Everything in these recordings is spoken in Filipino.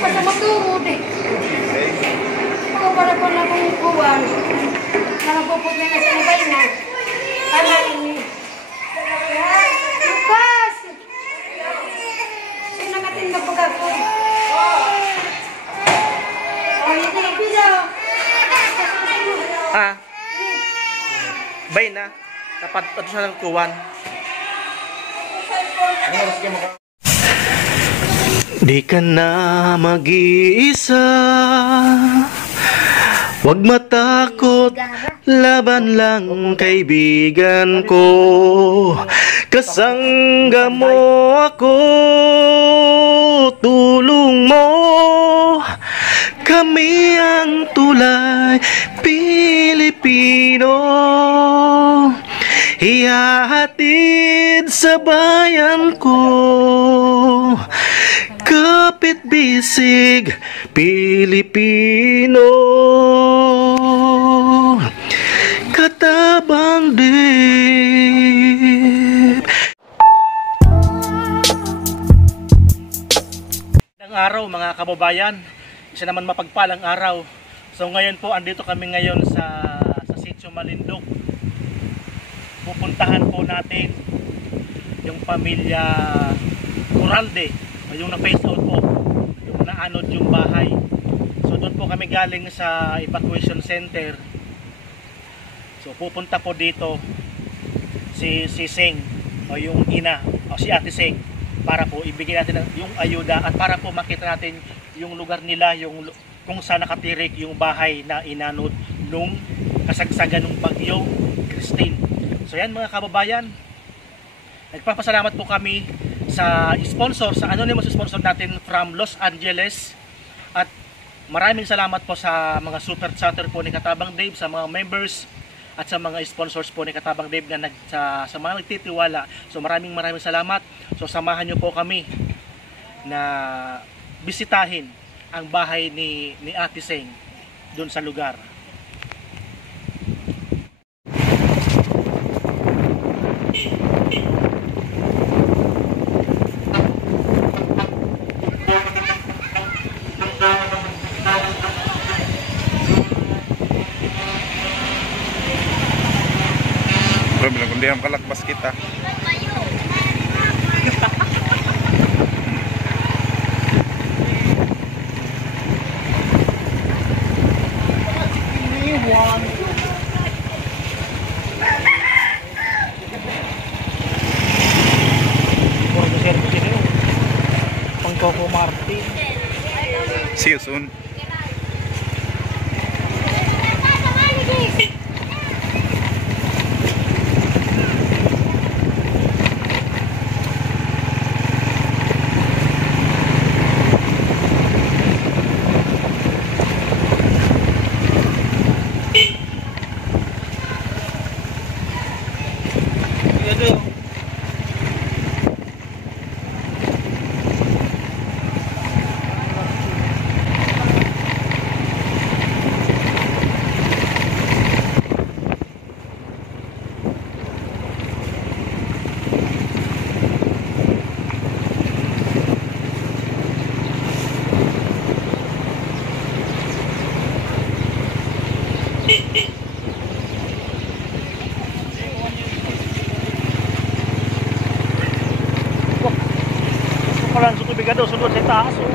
Basta magturod eh. Ako para po na kong kuwan. Nakapupot na sa nabay na. Tama ini. Lukas! Sino nakatinda po ako? Oh, hindi. Pisa. Ah. Bay na. Dapat ito sa nagkuwan. Di ka na mag-iisa, wag matakot, laban lang kaibigan ko. Kasangga mo ako, tulong mo, kami ang tulay Pilipino. Ihahatid sa bayan ko, kapit bisig Pilipino, katabang dib. Ang araw mga kababayan, isa naman mapagpalang araw. So ngayon po andito kami ngayon sa Sitio Malindog. Pupuntahan po natin yung pamilya Corralde, yung na-face out po, yung naanod yung bahay. So doon po kami galing sa evacuation center. So pupunta po dito si Seng, o yung ina, o si Ate Seng, para po ibigay natin yung ayuda at para po makita natin yung lugar nila, yung kung saan nakatirik yung bahay na inanod nung kasagsagan ng bagyo Christine. So yan mga kababayan, nagpapasalamat po kami sa sponsor, sa anonymous sponsor natin from Los Angeles, at maraming salamat po sa mga super chatter po ni Katabang Dave, sa mga members at sa mga sponsors po ni Katabang Dave na sa mga nagtitiwala. So maraming salamat. So samahan nyo po kami na bisitahin ang bahay ni Ate Seng doon sa lugar. Problem kundi ang kalakbas kita. Coco Martin. See you soon. Parang sa tubig daw, sunod sa taas. Oh.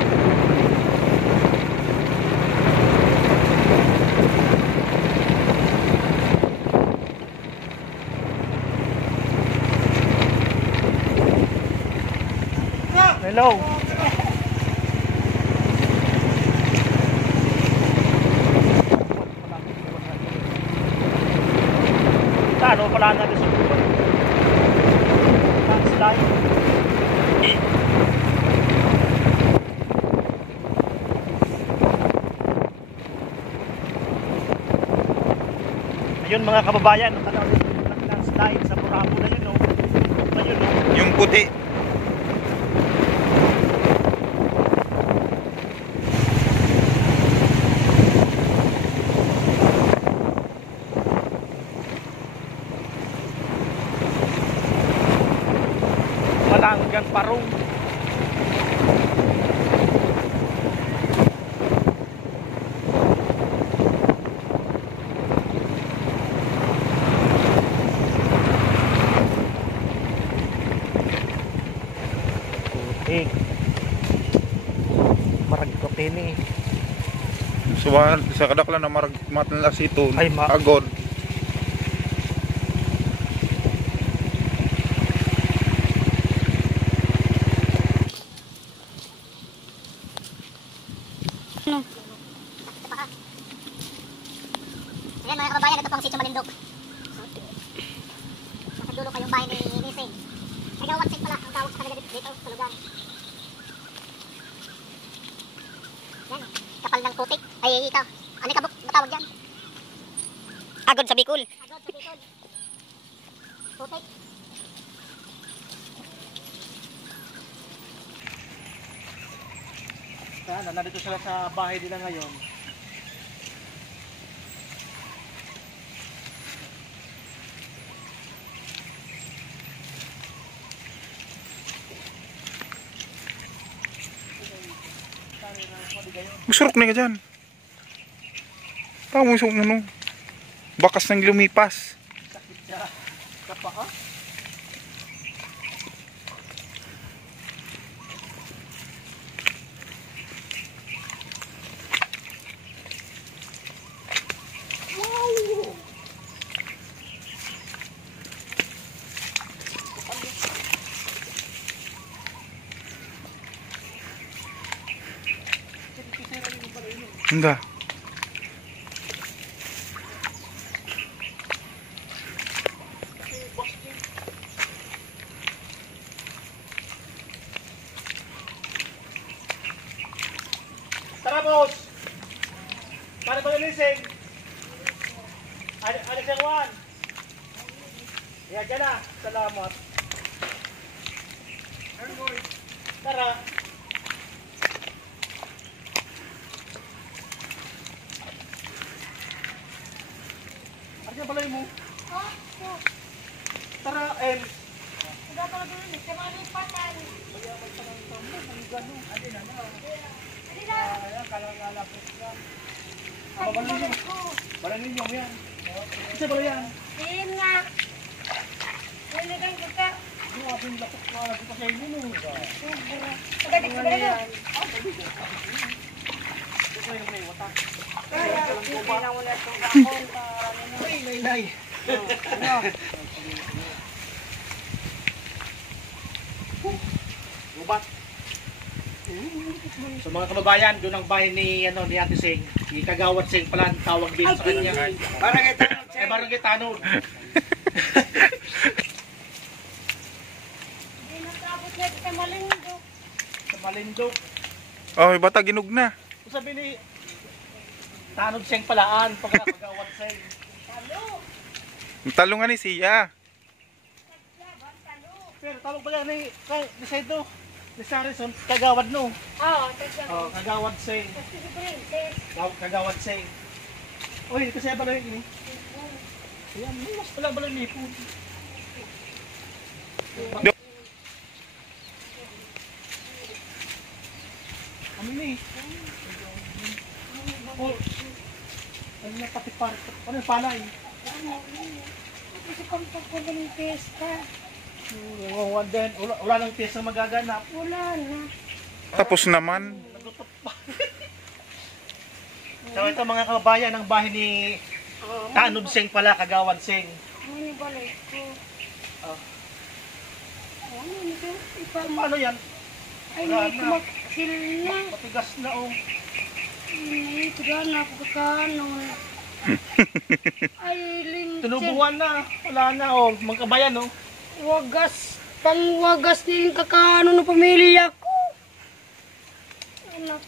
Hello. Ano pala natin sa tubig? Slide. Ayun mga kababayan, slide sa Burapo na yun, no? Ayun, no? Yung puti. Malanggan Parong. marag ko ini. Suwan sa kadaklan na marag matan la siton. Ay, agod. Ayan mga kababayan, ito pang sitio Malindog. Nasa dulo pa yung bahay ni Nising. Nagawansik pala ang tawag sa kanila dito sa lugar. Yan, kapal ng putik. Ay, ikaw. Ano ka matawag dyan? Agod sa Bicol. Agod sa Bicol. Putik. Sana, nandito sila sa bahay nila ngayon. Magsurok na ka dyan. Tama mo yung ano. Bakas nang lumipas. Sakit siya. Kapaka. Enggak. Tara, boss! Para ba nanising? Alex ang Juan! Yan, dyan na. Salamat. Tara. Ano yung balay mo? Tara, El. Balay ninyo yan. Kasi balay yan. Ayun nga. Naligan ko ka. Ano nga yung lakot na lagi pa sa inyo no? Pagadik sa bala mo. Ito yung may watak. Kaya, hindi na muna itong kakon. Uy, laylay. Gubat. So mga kababayan, doon ang bahay ni ni Ate Sing. Si Kagawad Sing pala ang tawag din sa kanya. Barangay Tanod, Eh, Barangay Tanod. Hindi natapos na sa Malindog. Sa Malindog. Oh, may bata ginug na. Kung sabi ni Tanod Sing palaan, pag Kagawad Sing. Talungan ni siya. Pero tawag pala ni Sedo. Ni Sarison, Kagawad no. Oo, tagyan. Oh, Kagawad Sing. Kasi si Princess. Kagawad Sing. Uy, kasi balay ini. Ayan, mas pala balay ni po. Ano ni? Oh. Ano na pati par? Ano yung palay? Kasi kung pagkulang ng pesta. Wala nang piyesa magaganap. Wala na. Tapos naman. Nagutot pa. So ito mga kababayan, ang bahay ni Tanod Sing pala, Kagawad Sing. Ano yung balay ko? Oh. Ano nito? Paano yan? Ay, Wala may na. kumaksil na. Matigas na oh. Ay, tiga na ako kakanon. Ay, lintin. Tinubuan na. Wala na oh. Mga kabayan oh. Wagas. Pangwagas din kakanon ng pamilya ko. Anak.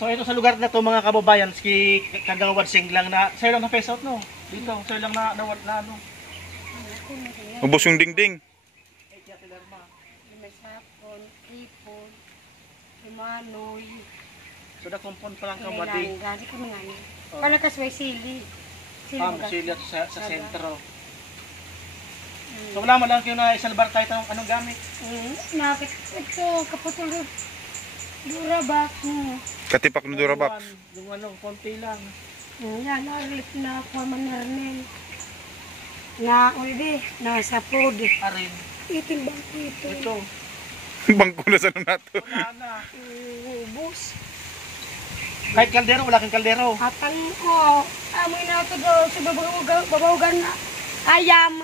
So ito sa lugar na to mga kababayan, si Kagawad Sing lang na, sa'yo lang na face out no? Dito, sa'yo lang na ano. Ubos yung dingding. Ay, Tia Pilarma. May sapon, tipon, manoy. So nakumpon pa lang May kamati. langgan. Ito nga niya. Oh. Palakas may sili. Sili sa sentro. So wala mo lang kayo na isalbar tayo anong gamit. Nakit ito, kaputulog. Durabak mo. Katipak na durabak. Yung ano, konti lang. Yan, nalit na ako manarnel. Na, uy di, nasa food. Arin. Itin bang ito? Ito. Bangko na sa nato. Wala na. Ubus. Kahit kaldero, wala kang kaldero. Hatang ko. Amoy na ito daw sa babawagan na ayam.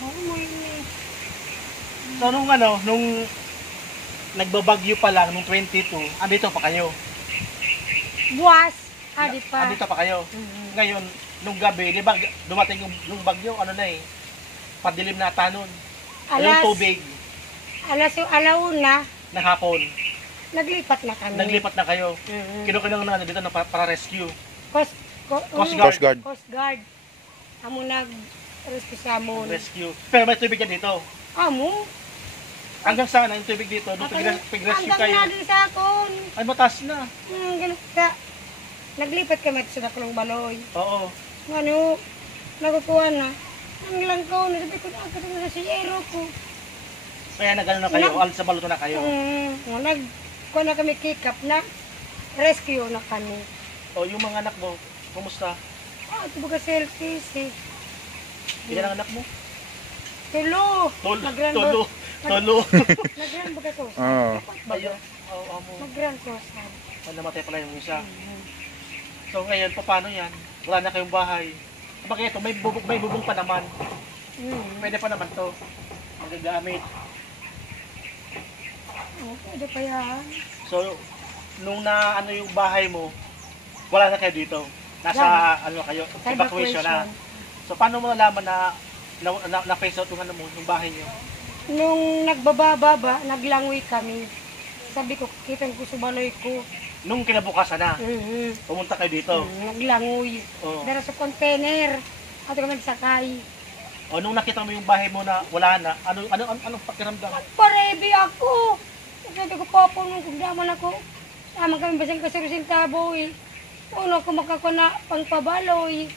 Amoy ni. So nung nagbabagyo pa lang, nung 22, andito pa kayo. Buwas. Adi pa. Andito pa kayo. Ngayon, nung gabi, di ba, dumating yung bagyo, ano na eh, padilim na tanon. Yung tubig, Alauna, ng hapon, naglipat na kami. naglipat na kayo. Mhm. Kinukulang na dito na para rescue. Coast Coast Coast Guard. Coast Guard. Amo nag-rescue sa amon. Rescue. Pero may tubig yan dito. Amo? Hanggang saan na yung tubig dito? Nung pag-rescue Hanggang kayo. na din sa akon. Ay, mataas na. Ganun ka. Naglipat kami sa Daklong Baloy. Oo. Ano, nakukuha na. Ang lang ko, nasabi ko, agad na sa siyero ko. Kaya nagano na kayo, alis sa baluto na kayo. Nagkuha na kami kick-up na. Rescue na kami. O, yung mga anak mo, kumusta? Ito ba ka selfies eh. Ilan ang anak mo? Tulo. Tolo. Nagran ba ka ko? Oo. Ayun. Oo, amo. Nagran ko sa. Namatay pala yung isa. So ngayon, paano yan? Wala na kayong bahay. Bakit ito? May bubong pa naman. Pwede pa naman to. Magagamit. Pwede pa yan. So, nung yung bahay mo, wala na kayo dito. Nasa, kayo, Sa evacuation na. So, paano mo nalaman na face out yung bahay niyo? Nung nagbababa, naglangoy kami. Sabi ko, kitang ko sa baloy ko. Nung kinabukasan na, pumunta kayo dito. Naglangoy. Oo. Dara sa container. At kami nagsakay. O, nung nakita mo yung bahay mo na wala na, anong pakiramdam? Parebi ako. Sabi ko, Papa, nung kugdaman ako. Tama kami basang kasirusin tabo eh. Uno ko makakuha na pangpabaloy.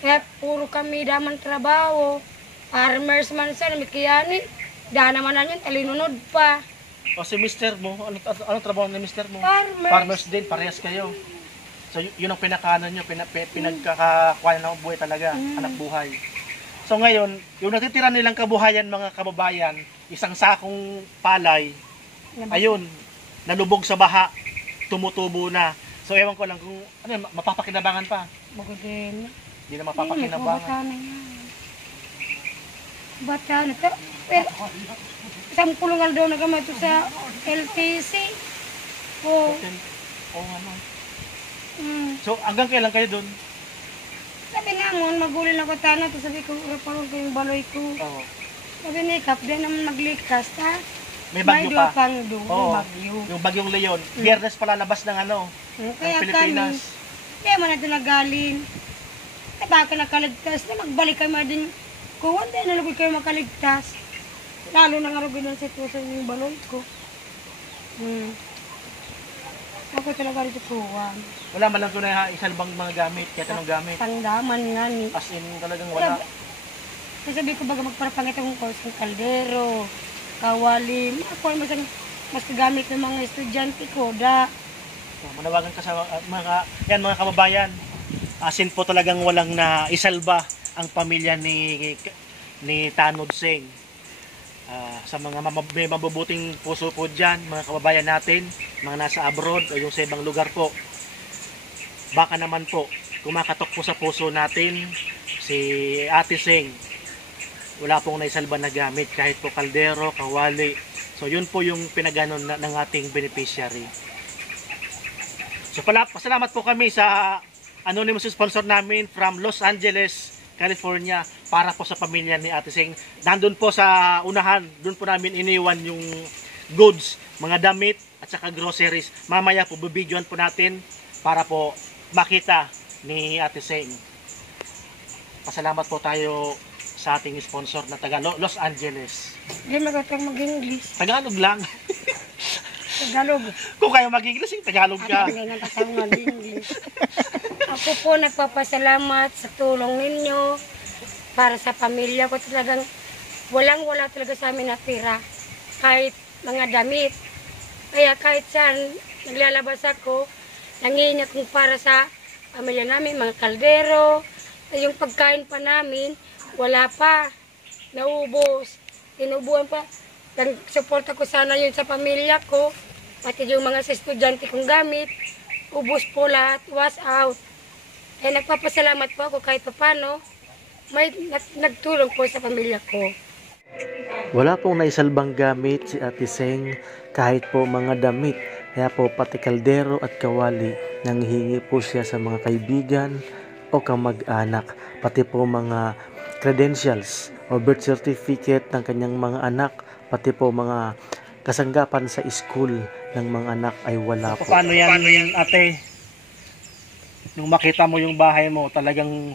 Kaya puro kami daman trabaho. Farmers man sa namikiyani. Daan naman na yun, talinunod pa. O si mister mo, anong trabaho ni mister mo? Farmers. Farmers din, parehas kayo. So yun ang pinakaano nyo, pinagkakakuha ng buhay talaga, anak buhay. So ngayon, yung natitira nilang kabuhayan mga kababayan, isang sakong palay, ayun, nalubog sa baha, tumutubo na. So ewan ko lang kung mapapakinabangan pa. Bukod din. Hindi na mapapakinabangan. Bata na yan. Bata na. Pero, isang pulungan daw na kami ito sa LTC. Oh. Oo nga no. Mm. So hanggang kailan kayo dun? Sabi nga mo, magulin ako tanong. Tapos sabi ko, raparon ko yung baloy ko. Oo. Sabi ni Kap, di naman naglikas ha. May bagyo pa. May pang doon, Oo. bagyo. Yung bagyong Leon. Biyernes pala labas ng Kaya ng Pilipinas. kami, di man natin nagaling. Ay baka nakaligtas na magbalik kami din. Kung hindi na lagay kayo makaligtas. Lalo na nga rin ng sitwasyon yung baloy ko. Ako talaga rin tutuwan. Wala man lang ito na isalbang mga gamit, kahit anong gamit. Tangdaman nga ni. As in talagang wala. Kasi sabi ko baga magparapangit akong course ng kaldero, kawali, ako ay mas kagamit ng mga estudyante ko. So, manawagan ka sa mga kababayan. Asin po talagang walang na isalba ang pamilya ni Tanod Seng. Sa mga may mabubuting puso po dyan, mga kababayan natin, mga nasa abroad o yung sa ibang lugar po. Baka naman po, kumakatok po sa puso natin si Ate Seng. Wala pong naisalba na gamit, kahit po kaldero, kawali. So yun po yung pinaganon ng ating beneficiary. So pasalamat po kami sa anonymous sponsor namin from Los Angeles, California, para po sa pamilya ni Ate Seng. Nandun po sa unahan, doon po namin iniwan yung goods, mga damit at saka groceries. Mamaya po bibidyoan po natin para po makita ni Ate Seng. Pasalamat po tayo sa ating sponsor na taga Los Angeles. Hindi magandang mag-English. Tagalog lang. Tagalog. Kung kayo mag-English, Tagalog ka. Ako nga tatang mag-English. Ako po nagpapasalamat sa tulong ninyo para sa pamilya ko. Talagang walang-wala talaga sa amin na pera. Kahit mga damit. Kaya kahit saan naglalabas ako, nangihingi kong para sa pamilya namin, mga kaldero. Yung pagkain pa namin, wala pa. naubos. Tinubuan pa. Nag-suporta ko sana yun sa pamilya ko. Pati yung mga sa estudyante kong gamit. Ubos po lahat. Was out. Eh, nagpapasalamat po ako kahit paano. May nagtulong po sa pamilya ko. Wala pong naisalbang gamit si Ate Seng, kahit po mga damit. Kaya po pati kaldero at kawali, nanghihingi po siya sa mga kaibigan o kamag-anak. Pati po mga credentials o birth certificate ng kanyang mga anak, pati po mga kasanggapan sa school ng mga anak ay wala po. Paano yan, ate? Nung makita mo yung bahay mo, talagang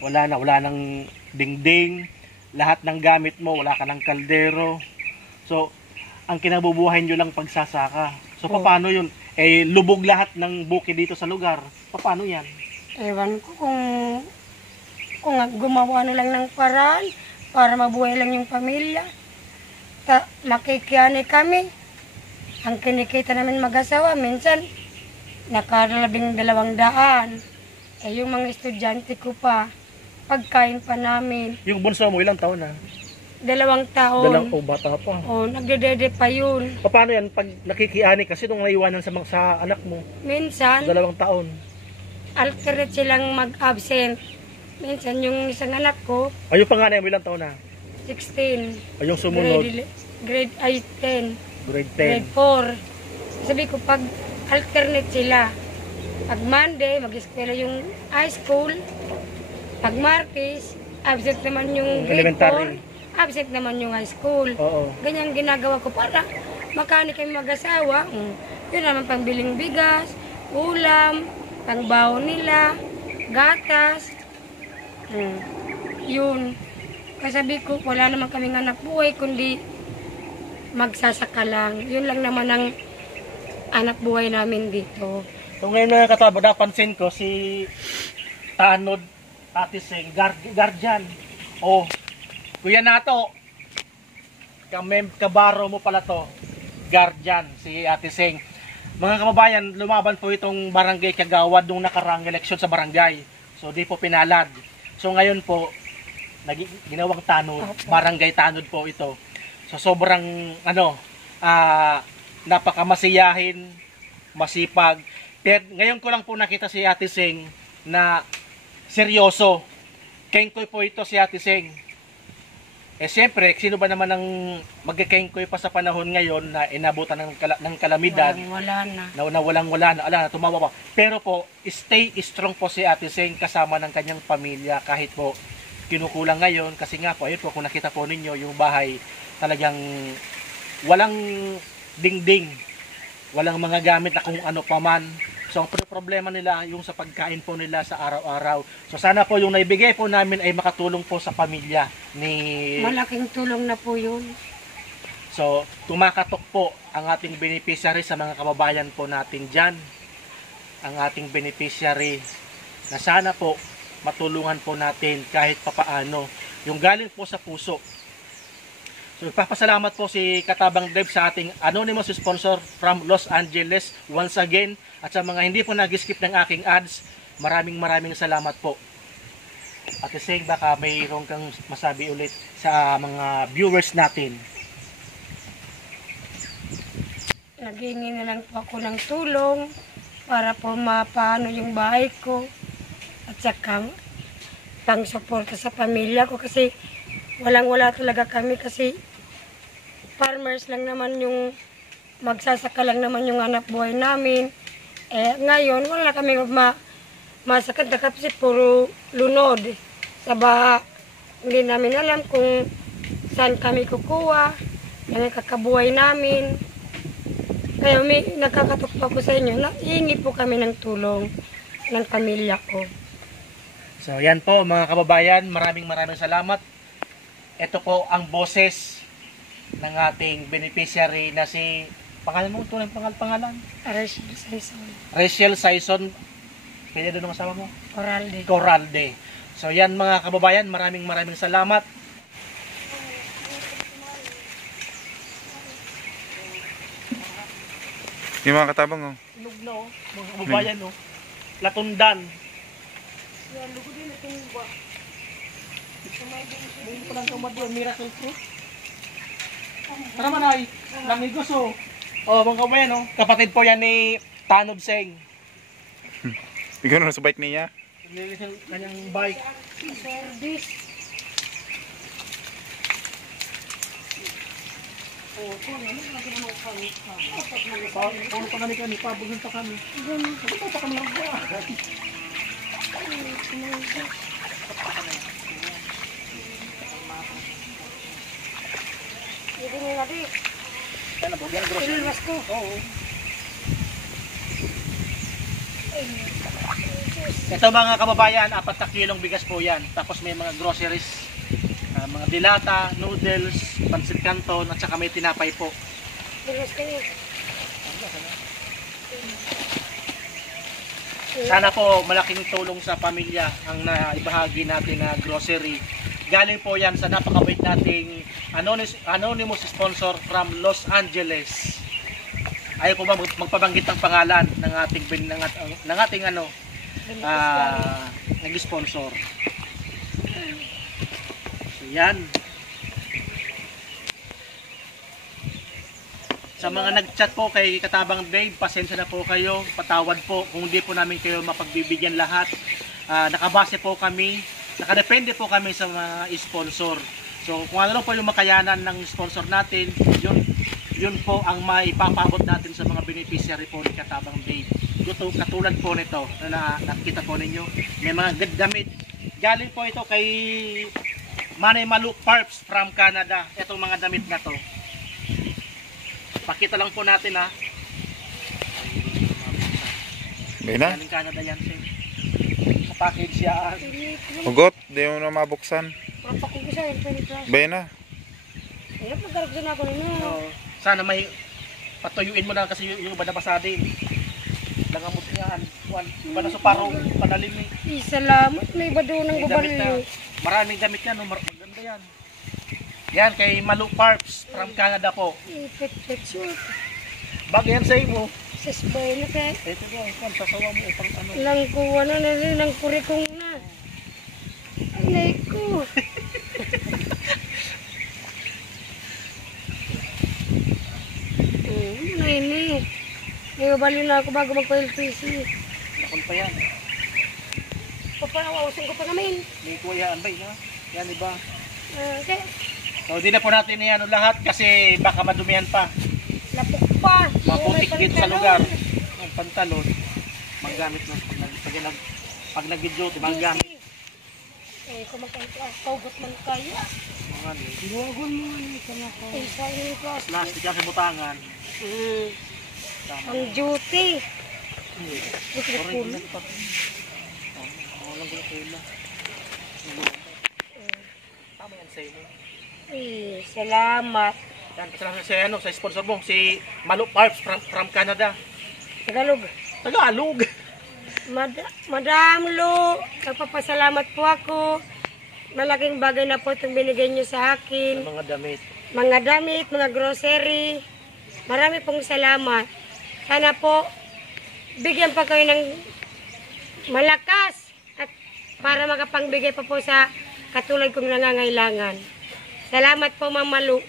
wala nang dingding, lahat ng gamit mo, wala ka ng kaldero. So, ang kinabubuhay nyo lang pagsasaka. So, paano yun? Eh, lubog lahat ng bukid dito sa lugar. Paano yan? Ewan ko kung gumawa na lang ng paraan para mabuhay lang yung pamilya. Makikiyani kami. Ang kinikita namin mag-asawa, minsan nakalabing 200. Eh, yung mga estudyante ko pa, pagkain pa namin. Yung bunso mo, ilang taon na? 2 taon. Bata pa. O, nagdedede pa yun. Paano yan pag nakikiani kasi nung naiwanan sa anak mo? Minsan, 2 taon. alternate silang mag-absent. Minsan, yung isang anak ko, Ay, yung panganay mo, ilang taon na? 16. Ay, yung sumunod, Grade 10. grade 10. Grade 4. Sabi ko, pag alternate sila, pag Monday, mag-eskwela yung high school, pag Martes, absent naman yung grade Elementary. 4, absent naman yung high school. Oo. Ganyan ginagawa ko para makani kami mag-asawa. Yun naman pangbiling bigas, ulam, pangbaho nila, gatas. Yun. Kasabi ko, wala naman kaming anak buhay, kundi magsasaka lang. Yun lang naman ang anak buhay namin dito. So ngayon mga katabo, napansin ko si Tanod, Ate Seng, guardian. Oh, Kuya Nato, kabaro mo pala to, guardian, si Ate Seng. Mga kababayan, lumaban po itong barangay Kagawad nung nakarang eleksyon sa barangay. So di po pinalad. So ngayon po, ginawang tanod, barangay tanod po ito. So sobrang napakamasiyahin, masipag. Pero ngayon ko lang po nakita si Ate Seng na seryoso. Kengkoy po ito si Ate Seng. Eh siyempre, sino ba naman ang magkakengkoy pa sa panahon ngayon na inabutan ng kalamidad? Wala na. Wala na, tumawa pa. Pero po, stay strong po si Ate Seng kasama ng kanyang pamilya kahit po kinukulang ngayon. Kasi nga po, ayun po, kung nakita po ninyo, yung bahay talagang walang dingding, walang mga gamit na kung ano paman. So ang problema nila yung sa pagkain po nila sa araw-araw. So sana po yung naibigay po namin ay makatulong po sa pamilya ni... Malaking tulong na po yun. So tumakatok po ang ating beneficiary sa mga kababayan po natin dyan. Ang ating beneficiary na sana po matulungan po natin kahit papaano. Yung galing po sa puso. So, ipapasalamat po si Katabang Dave sa ating anonymous sponsor from Los Angeles once again. At sa mga hindi po nag-skip ng aking ads, maraming salamat po. Ate Seng, baka mayroon kang masabi ulit sa mga viewers natin. Naghingi na lang po ako ng tulong para po mapaano yung bahay ko at saka pang-suporta sa pamilya ko kasi wala talaga kami kasi farmers lang naman yung magsasaka lang naman yung anak buhay namin. Eh ngayon wala kami masakit na kasi puro lunod sa baha. Hindi namin alam kung saan kami kukuha ng kakabuhay namin. Kaya may nakakatok pa po sa inyo, hihingi po kami ng tulong ng pamilya ko. So yan po mga kababayan, maraming salamat. Ito po ang boses ng ating beneficiary na si, pangalan mo, tunay pangalan? Rachel Saison. Rachel Saison. Kaya doon ang asawa mo? Coralde. Coralde. So yan mga kababayan, maraming salamat. Yung mga katabang, oh. Inog na oh, mga kababayan oh. Latundan. Hindi ko lang kumado, miracle fruit. Tara manay, lamigos oh. Oh, mga kabayan oh. Kapatid po yan ni Tanob Seng. Ikaw na sa bike niya. Nilis yung kanyang bike. Service. Paano pa kami, pabugin pa kami. Ito pa kami lang ba? Hindi nila di. Yan po, yan grocery. Piliwas ko. Oo. Ito mga kababayan, 4 na kilong bigas po yan. Tapos may mga groceries, mga dilata, noodles, pansit canton, at saka may tinapay po. Piliwas ko yun. Sana po malaking tulong sa pamilya ang naibahagi natin na grocery. Galing po yan sa napakabait nating anonymous sponsor from Los Angeles. Ayaw po ba magpabanggit ng pangalan ng ating nag-sponsor. So yan. Sa mga nag-chat po kay Katabang Dave, pasensya na po kayo, patawad po kung hindi po namin kayo mapagbibigyan lahat. Nakabase po kami, nakadepende po kami sa mga sponsor. So kung ano lang po yung makayanan ng sponsor natin, yun po ang maipapabot natin sa mga beneficiary po ni Katabang Dave. Ito, katulad po nito na nakita po ninyo, may mga damit. Galing po ito kay Manay Maluk Parps from Canada. Itong mga damit na to. Pakita lang po natin ha. Bay na. Galing Canada yan sir. Sa package yan. Ugot, di mo na mabuksan. Mapakong ko siya yung 20 plus. Bay na. Hirap magkarap din ako nino. So, sana may patuyuin mo na kasi yung iba nabasa din. Langamot yan. Iba na sa parong panalim eh. Salamat. May iba doon ng May damit na, gubali. maraming damit yan. Maganda yan. Yan kay Maluk Parps from Canada po. Ipit-pit suit. Bag yan sa mo. Sasbay na kaya. Ito ba, sasawa mo upang ano. Nang kuha na rin ng kurikong na. Anay ko. Nini. May babali na ako bago magpa-LPC. Nakon pa yan. Papanawasan ko pa namin. May kuwayaan ba yun ha? Yan iba. Okay. So hindi na po natin yan lahat kasi baka madumihan pa. Lapok pa. Maputik dito sa lugar. Ang pantalon, manggamit mo pag nag-video, manggamit. Eh, kumakain ko. Kaugot man kaya. Mga ano, Iwagon mo. Eh, sa inyo ko. plastic yan sa butangan. Tama. Ang duty. Gusto ko Sorry, pulo. hindi pa. Walang gula. Tama yan sa inyo. Eh, salamat. Yan, kasalanan sa sponsor mo, si Maluk Parps from Canada. Tagalog. Tagalog! Madam Lu, nagpapasalamat po ako. Malaking bagay na po itong binigay niyo sa akin. Mga damit. Mga damit, mga grocery. Marami pong salamat. Sana po, bigyan pa kayo ng malakas at para makapangbigay pa po sa katulad kong nangangailangan. Salamat po, Mama Lu.